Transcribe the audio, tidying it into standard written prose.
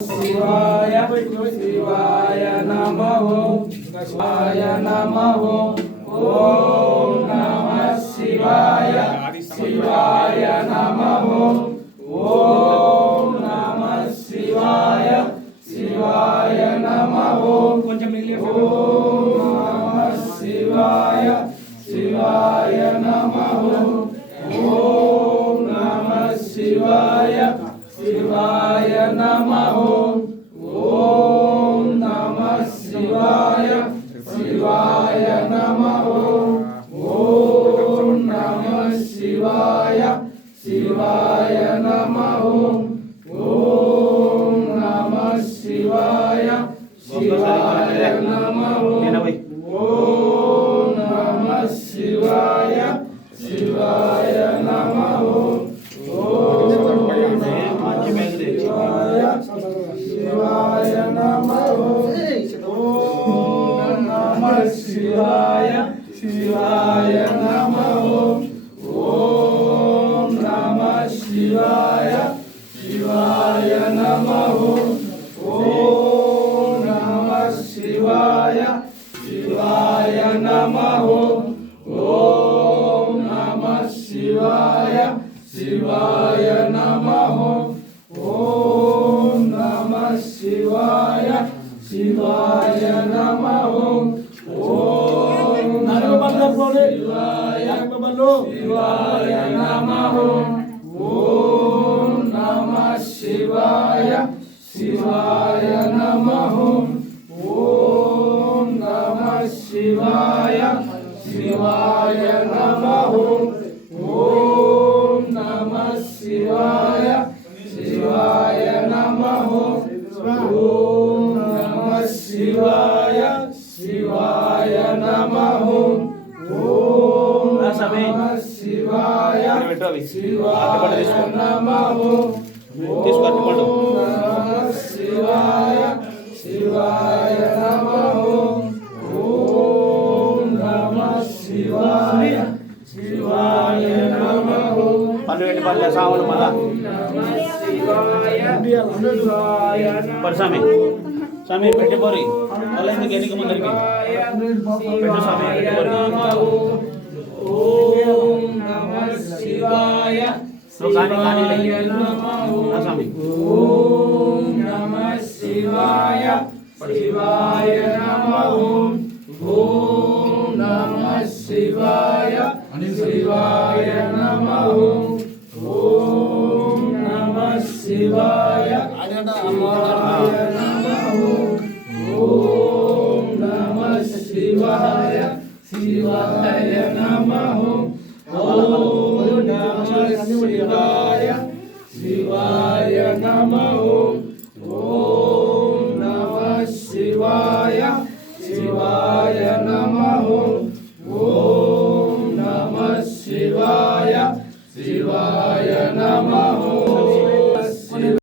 शिवाय शिवाय नमः शिवाय नमः ओम नमः शिवाय शिवाय नमः ओम नमः शिवाय शिवाय नमः ओम नमः शिवाय शिवाय नमः ओम नमः शिवाय शिवाय नमः ओम नमः शिवाय शिवाय नमः ओम नमः शिवाय शिवाय नमः ओम नमः शिवाय शिवाय नमः ओम नमः शिवाय शिवाय नमः शिवाय नमः ओम नमः शिवाय शिवाय नमः ओम नमः शिवाय शिवाय नमः ओम नमः शिवाय शिवाय नमः ओम नमः शिवाय शिवाय नमः ओम नमः शिवाय शिवाय नमः ओम नमः शिवाय शिवाय नमः ओम नमः शिवाय शिवाय नमः ओम नमः शिवाय शिवाय नमः ओम नमः शिवाय शिवाय नमः ओम नमः शिवाय शिवाय नमः ओम नमः शिवाय शिवाय नमः ओम नमः शिवाय शिवाय नमः ओम नमः शिवाय शिवाय नमः सावन मला परसामे सामे पेटे बोरी अल्लाह ने कहने को मंदिर के पेटे सामे पेटे बोरी ओम नमः शिवाय शिवाय नमः सामे ओम नमः शिवाय शिवाय नमः ओम नमः शिवाय शिवाय नमः ओम नमः शिवाय शिवाय नमः ओम नमः शिवाय शिवाय नमः ओम नमः शिवाय शिवाय नमः